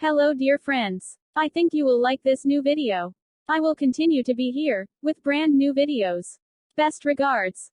Hello dear friends. I think you will like this new video. I will continue to be here, with brand new videos. Best regards.